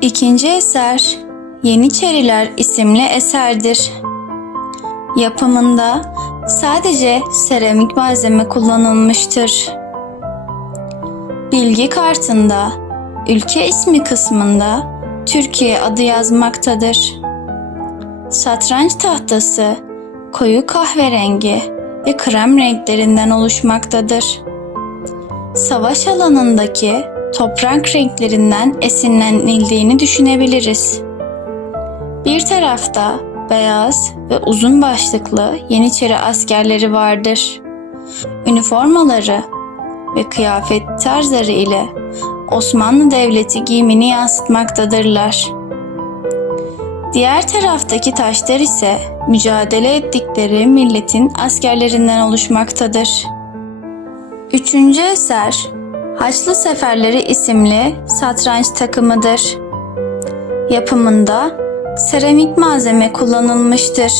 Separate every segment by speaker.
Speaker 1: İkinci eser Yeniçeriler isimli eserdir. Yapımında sadece seramik malzeme kullanılmıştır. Bilgi kartında ülke ismi kısmında Türkiye adı yazmaktadır. Satranç tahtası koyu kahverengi ve krem renklerinden oluşmaktadır. Savaş alanındaki toprak renklerinden esinlenildiğini düşünebiliriz. Bir tarafta beyaz ve uzun başlıklı Yeniçeri askerleri vardır. Üniformaları ve kıyafet tarzları ile Osmanlı Devleti giyimini yansıtmaktadırlar. Diğer taraftaki taşlar ise mücadele ettikleri milletin askerlerinden oluşmaktadır. Üçüncü eser Haçlı Seferleri isimli satranç takımıdır. Yapımında seramik malzeme kullanılmıştır.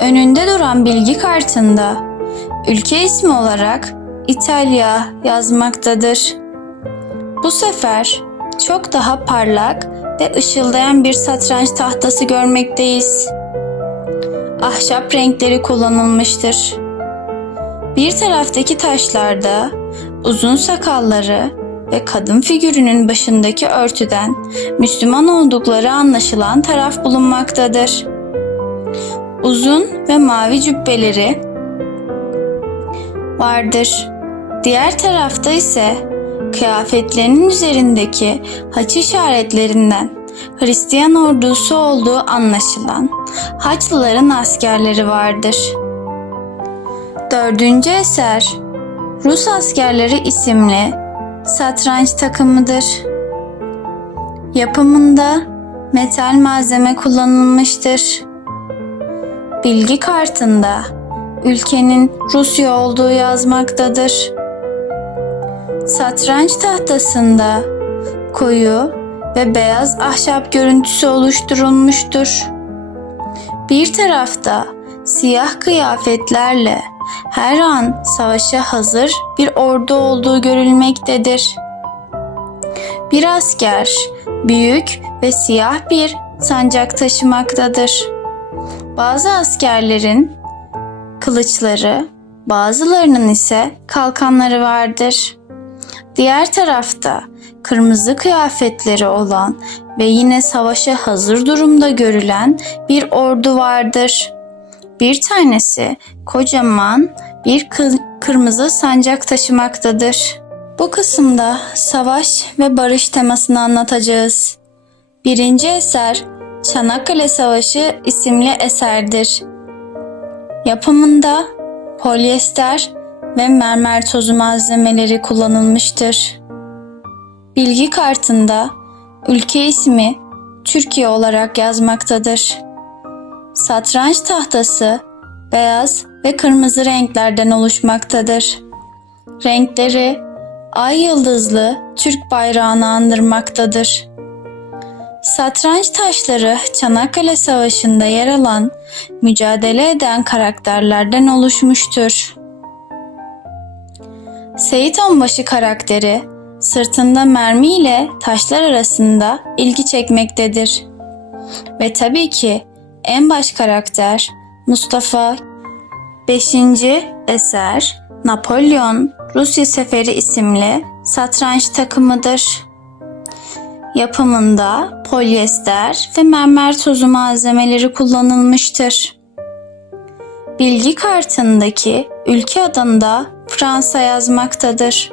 Speaker 1: Önünde duran bilgi kartında ülke ismi olarak İtalya yazmaktadır. Bu sefer çok daha parlak ve ışıldayan bir satranç tahtası görmekteyiz. Ahşap renkleri kullanılmıştır. Bir taraftaki taşlarda uzun sakalları ve kadın figürünün başındaki örtüden Müslüman oldukları anlaşılan taraf bulunmaktadır. Uzun ve mavi cübbeleri vardır. Diğer tarafta ise kıyafetlerinin üzerindeki haç işaretlerinden Hristiyan ordusu olduğu anlaşılan Haçlıların askerleri vardır. Dördüncü eser Rus askerleri isimli satranç takımıdır. Yapımında metal malzeme kullanılmıştır. Bilgi kartında ülkenin Rusya olduğu yazmaktadır. Satranç tahtasında koyu ve beyaz ahşap görüntüsü oluşturulmuştur. Bir tarafta siyah kıyafetlerle her an savaşa hazır bir ordu olduğu görülmektedir. Bir asker büyük ve siyah bir sancak taşımaktadır. Bazı askerlerin kılıçları, bazılarının ise kalkanları vardır. Diğer tarafta kırmızı kıyafetleri olan ve yine savaşa hazır durumda görülen bir ordu vardır. Bir tanesi kocaman bir kı- kırmızı sancak taşımaktadır. Bu kısımda savaş ve barış temasını anlatacağız. Birinci eser Çanakkale Savaşı isimli eserdir. Yapımında polyester ve mermer tozu malzemeleri kullanılmıştır. Bilgi kartında ülke ismi Türkiye olarak yazmaktadır. Satranç tahtası beyaz ve kırmızı renklerden oluşmaktadır. Renkleri ay yıldızlı Türk bayrağını andırmaktadır. Satranç taşları Çanakkale Savaşı'nda yer alan, mücadele eden karakterlerden oluşmuştur. Seyit Onbaşı karakteri sırtında mermi ile taşlar arasında ilgi çekmektedir. Ve tabii ki en baş karakter Mustafa 5. eser Napolyon Rusya Seferi isimli satranç takımıdır. Yapımında polyester ve mermer tozu malzemeleri kullanılmıştır. Bilgi kartındaki ülke adında Fransa yazmaktadır.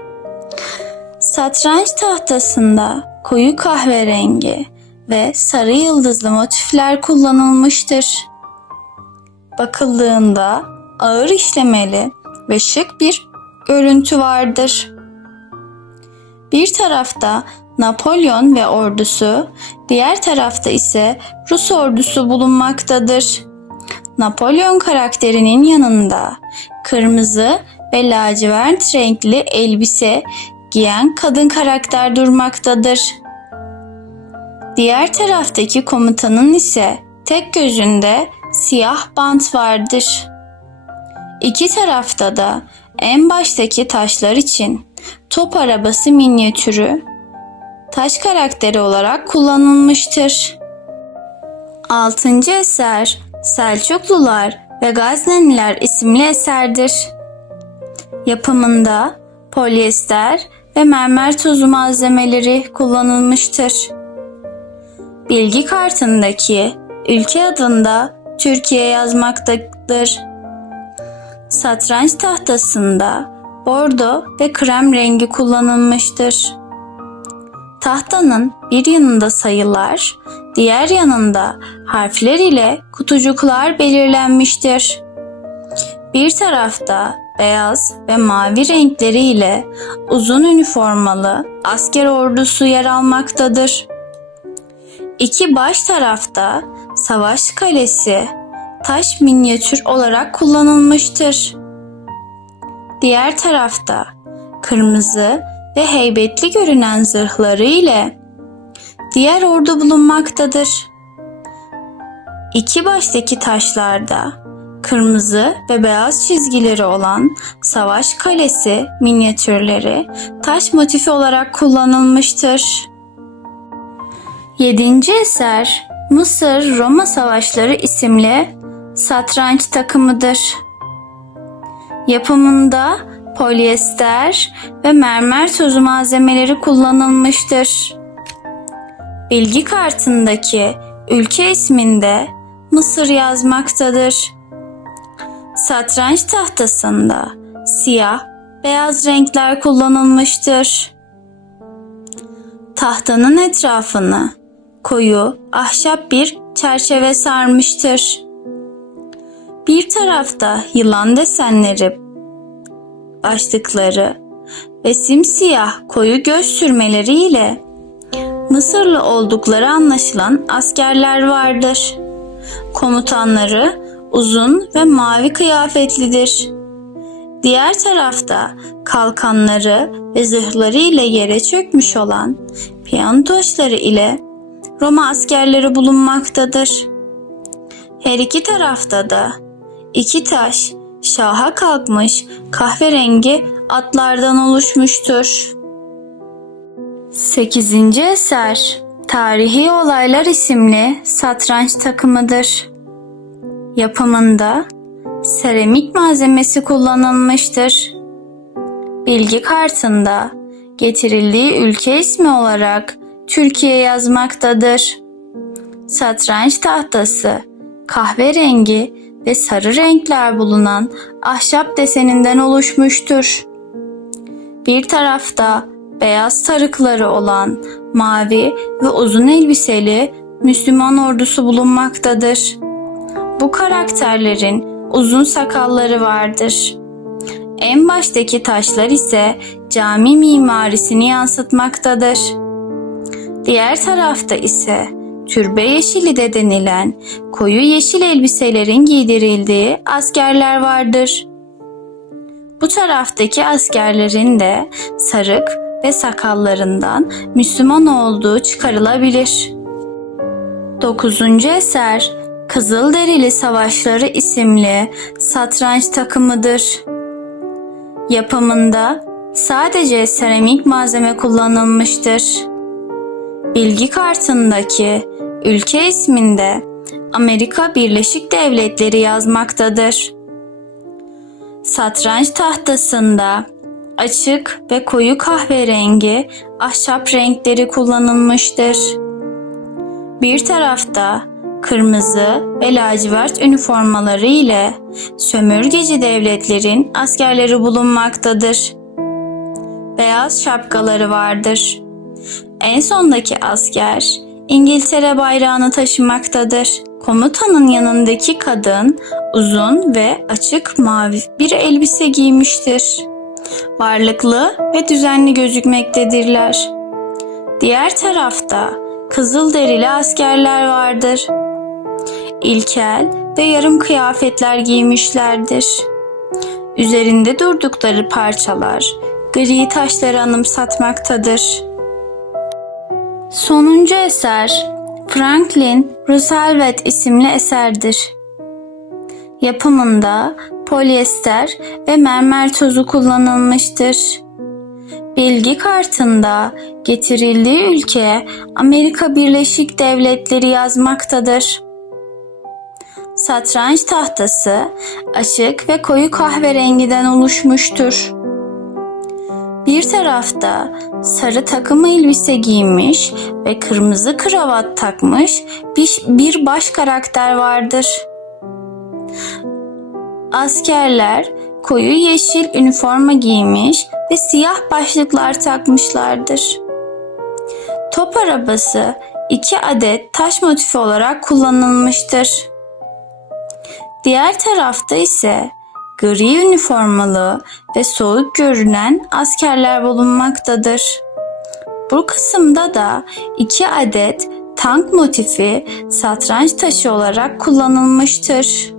Speaker 1: Satranç tahtasında koyu kahverengi ve sarı yıldızlı motifler kullanılmıştır. Bakıldığında ağır işlemeli ve şık bir görüntü vardır. Bir tarafta Napolyon ve ordusu, diğer tarafta ise Rus ordusu bulunmaktadır. Napolyon karakterinin yanında kırmızı ve lacivert renkli elbise giyen kadın karakter durmaktadır. Diğer taraftaki komutanın ise tek gözünde siyah bant vardır. İki tarafta da en baştaki taşlar için top arabası minyatürü taş karakteri olarak kullanılmıştır. Altıncı eser Selçuklular ve Gazneliler isimli eserdir. Yapımında polyester ve mermer tozu malzemeleri kullanılmıştır. Bilgi kartındaki ülke adında Türkiye yazmaktadır. Satranç tahtasında bordo ve krem rengi kullanılmıştır. Tahtanın bir yanında sayılar, diğer yanında harfler ile kutucuklar belirlenmiştir. Bir tarafta beyaz ve mavi renkleri ile uzun üniformalı asker ordusu yer almaktadır. İki baş tarafta savaş kalesi taş minyatür olarak kullanılmıştır. Diğer tarafta kırmızı ve heybetli görünen zırhları ile diğer ordu bulunmaktadır. İki baştaki taşlarda kırmızı ve beyaz çizgileri olan savaş kalesi minyatürleri taş motifi olarak kullanılmıştır. Yedinci eser Mısır-Roma Savaşları isimli satranç takımıdır. Yapımında polyester ve mermer tozu malzemeleri kullanılmıştır. Bilgi kartındaki ülke isminde Mısır yazmaktadır. Satranç tahtasında siyah, beyaz renkler kullanılmıştır. Tahtanın etrafını koyu ahşap bir çerçeve sarmıştır. Bir tarafta yılan desenleri, başlıkları ve simsiyah koyu göz sürmeleriyle Mısırlı oldukları anlaşılan askerler vardır. Komutanları uzun ve mavi kıyafetlidir. Diğer tarafta kalkanları ve zırhları ile yere çökmüş olan piyantoşları ile Roma askerleri bulunmaktadır. Her iki tarafta da iki taş şaha kalkmış kahverengi atlardan oluşmuştur. 8. eser Tarihi Olaylar isimli satranç takımıdır. Yapımında seramik malzemesi kullanılmıştır. Bilgi kartında getirildiği ülke ismi olarak Türkiye yazmaktadır. Satranç tahtası kahverengi ve sarı renkler bulunan ahşap deseninden oluşmuştur. Bir tarafta beyaz sarıkları olan mavi ve uzun elbiseli Müslüman ordusu bulunmaktadır. Bu karakterlerin uzun sakalları vardır. En baştaki taşlar ise cami mimarisini yansıtmaktadır. Diğer tarafta ise türbe yeşili de denilen koyu yeşil elbiselerin giydirildiği askerler vardır. Bu taraftaki askerlerin de sarık ve sakallarından Müslüman olduğu çıkarılabilir. 9. eser Kızılderili Savaşları isimli satranç takımıdır. Yapımında sadece seramik malzeme kullanılmıştır. Bilgi kartındaki ülke isminde Amerika Birleşik Devletleri yazmaktadır. Satranç tahtasında açık ve koyu kahverengi ahşap renkleri kullanılmıştır. Bir tarafta kırmızı ve lacivert üniformaları ile sömürgeci devletlerin askerleri bulunmaktadır. Beyaz şapkaları vardır. En sondaki asker İngiltere bayrağını taşımaktadır. Komutanın yanındaki kadın uzun ve açık mavi bir elbise giymiştir. Varlıklı ve düzenli gözükmektedirler. Diğer tarafta kızıl derili askerler vardır. İlkel ve yarım kıyafetler giymişlerdir. Üzerinde durdukları parçalar gri taşları anımsatmaktadır. Sonuncu eser Franklin Roosevelt isimli eserdir. Yapımında polyester ve mermer tozu kullanılmıştır. Bilgi kartında getirildiği ülke Amerika Birleşik Devletleri yazmaktadır. Satranç tahtası açık ve koyu kahverengiden oluşmuştur. Bir tarafta sarı takım elbise giymiş ve kırmızı kravat takmış bir, bir baş karakter vardır. Askerler koyu yeşil üniforma giymiş ve siyah başlıklar takmışlardır. Top arabası iki adet taş motifi olarak kullanılmıştır. Diğer tarafta ise gri üniformalı ve soğuk görünen askerler bulunmaktadır. Bu kısımda da iki adet tank motifi satranç taşı olarak kullanılmıştır.